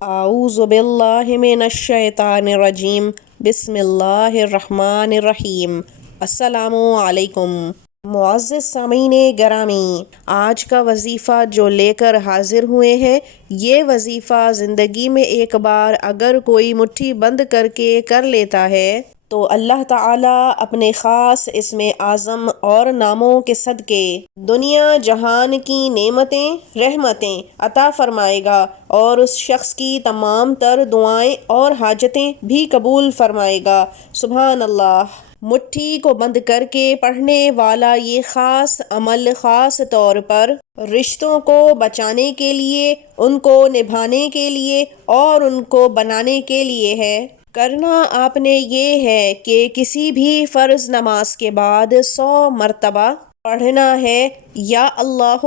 اعوذ باللہ من الشیطان الرجیم بسم اللہ الرحمن الرحیم۔ السلام علیکم معزز سامعین گرامی، آج کا وظیفہ جو لے کر حاضر ہوئے ہیں، یہ وظیفہ زندگی میں ایک بار اگر کوئی مٹھی بند کر کے کر لیتا ہے تو اللہ تعالیٰ اپنے خاص اسم اعظم اور ناموں کے صدقے دنیا جہان کی نعمتیں رحمتیں عطا فرمائے گا اور اس شخص کی تمام تر دعائیں اور حاجتیں بھی قبول فرمائے گا۔ سبحان اللہ۔ مٹھی کو بند کر کے پڑھنے والا یہ خاص عمل خاص طور پر رشتوں کو بچانے کے لیے، ان کو نبھانے کے لیے اور ان کو بنانے کے لیے ہے۔ کرنا آپ نے یہ ہے کہ کسی بھی فرض نماز کے بعد 100 مرتبہ پڑھنا ہے، یا اللہ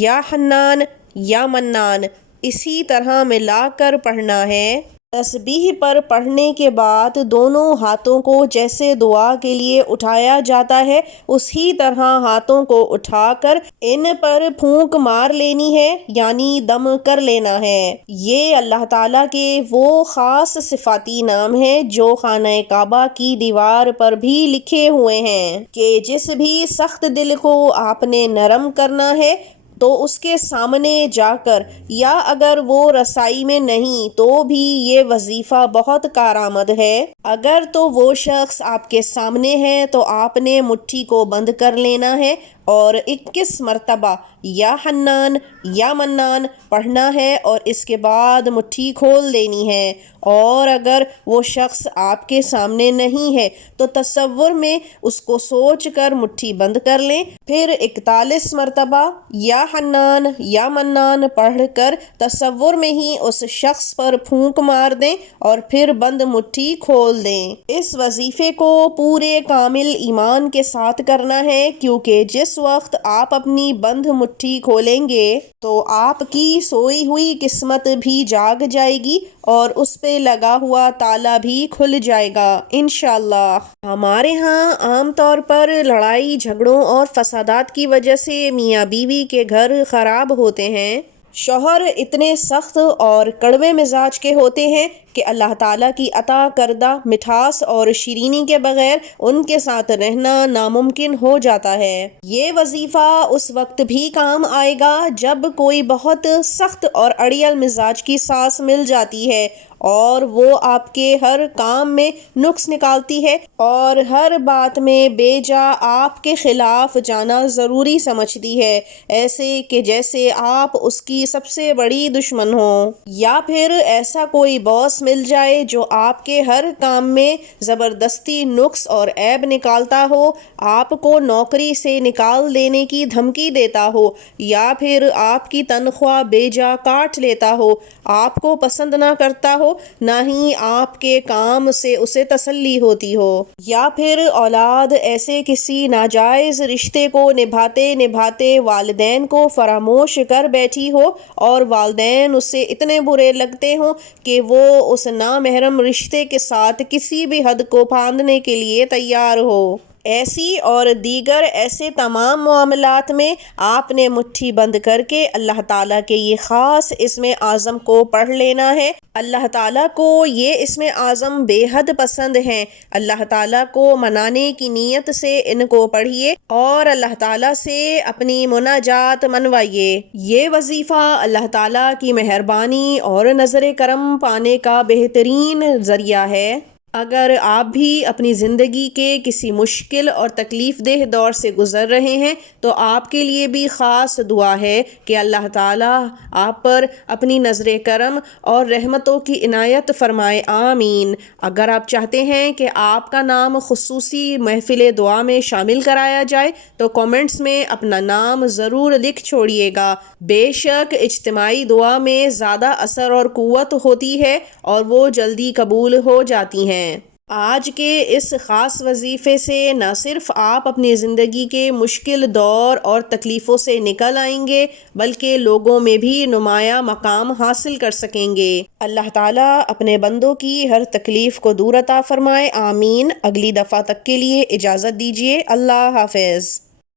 یا حنان یا منان، اسی طرح ملا کر پڑھنا ہے۔ تسبیح پر پڑھنے کے بعد دونوں ہاتھوں کو جیسے دعا کے لیے اٹھایا جاتا ہے، اسی طرح ہاتھوں کو اٹھا کر ان پر پھونک مار لینی ہے، یعنی دم کر لینا ہے۔ یہ اللہ تعالیٰ کے وہ خاص صفاتی نام ہیں جو خانہ کعبہ کی دیوار پر بھی لکھے ہوئے ہیں کہ جس بھی سخت دل کو آپ نے نرم کرنا ہے تو اس کے سامنے جا کر، یا اگر وہ رسائی میں نہیں تو بھی یہ وظیفہ بہت کارآمد ہے۔ اگر تو وہ شخص آپ کے سامنے ہے تو آپ نے مٹھی کو بند کر لینا ہے اور 21 مرتبہ یا حنان یا منان پڑھنا ہے اور اس کے بعد مٹھی کھول دینی ہے۔ اور اگر وہ شخص آپ کے سامنے نہیں ہے تو تصور میں اس کو سوچ کر مٹھی بند کر لیں، پھر 41 مرتبہ یا حنان یا منان پڑھ کر تصور میں ہی اس شخص پر پھونک مار دیں اور پھر بند مٹھی کھول دیں۔ اس وظیفے کو پورے کامل ایمان کے ساتھ کرنا ہے، کیونکہ جس وقت آپ اپنی بند مٹھی کھولیں گے تو آپ کی سوئی ہوئی قسمت بھی جاگ جائے گی اور اس پہ لگا ہوا تالا بھی کھل جائے گا انشاءاللہ۔ ہمارے ہاں عام طور پر لڑائی جھگڑوں اور فسادات کی وجہ سے میاں بیوی کے گھر خراب ہوتے ہیں۔ شوہر اتنے سخت اور کڑوے مزاج کے ہوتے ہیں کہ اللہ تعالیٰ کی عطا کردہ مٹھاس اور شیرینی کے بغیر ان کے ساتھ رہنا ناممکن ہو جاتا ہے۔ یہ وظیفہ اس وقت بھی کام آئے گا جب کوئی بہت سخت اور اڑیل مزاج کی ساس مل جاتی ہے اور وہ آپ کے ہر کام میں نقص نکالتی ہے اور ہر بات میں بے جا آپ کے خلاف جانا ضروری سمجھتی ہے، ایسے کہ جیسے آپ اس کی سب سے بڑی دشمن ہوں۔ یا پھر ایسا کوئی باس مل جائے جو آپ کے ہر کام میں زبردستی نقص اور عیب نکالتا ہو، آپ کو نوکری سے نکال دینے کی دھمکی دیتا ہو، یا پھر آپ کی تنخواہ بے جا کاٹ لیتا ہو، آپ کو پسند نہ کرتا ہو، نہ ہی آپ کے کام سے اسے تسلی ہوتی ہو، یا پھر اولاد ایسے کسی ناجائز رشتے کو نبھاتے نبھاتے والدین کو فراموش کر بیٹھی ہو اور والدین اس سے اتنے برے لگتے ہوں کہ وہ اس نامحرم رشتے کے ساتھ کسی بھی حد کو پھاندنے کے لیے تیار ہو۔ ایسی اور دیگر ایسے تمام معاملات میں آپ نے مٹھی بند کر کے اللہ تعالیٰ کے یہ خاص اسم اعظم کو پڑھ لینا ہے۔ اللہ تعالیٰ کو یہ اسم اعظم بے حد پسند ہیں۔ اللہ تعالیٰ کو منانے کی نیت سے ان کو پڑھیے اور اللہ تعالیٰ سے اپنی مناجات منوائیے۔ یہ وظیفہ اللہ تعالیٰ کی مہربانی اور نظر کرم پانے کا بہترین ذریعہ ہے۔ اگر آپ بھی اپنی زندگی کے کسی مشکل اور تکلیف دہ دور سے گزر رہے ہیں تو آپ کے لیے بھی خاص دعا ہے کہ اللہ تعالیٰ آپ پر اپنی نظر کرم اور رحمتوں کی عنایت فرمائے، آمین۔ اگر آپ چاہتے ہیں کہ آپ کا نام خصوصی محفل دعا میں شامل کرایا جائے تو کامنٹس میں اپنا نام ضرور لکھ چھوڑیے گا۔ بے شک اجتماعی دعا میں زیادہ اثر اور قوت ہوتی ہے اور وہ جلدی قبول ہو جاتی ہیں۔ آج کے اس خاص وظیفے سے نہ صرف آپ اپنی زندگی کے مشکل دور اور تکلیفوں سے نکل آئیں گے بلکہ لوگوں میں بھی نمایاں مقام حاصل کر سکیں گے۔ اللہ تعالیٰ اپنے بندوں کی ہر تکلیف کو دور عطا فرمائے، آمین۔ اگلی دفعہ تک کے لیے اجازت دیجیے، اللہ حافظ۔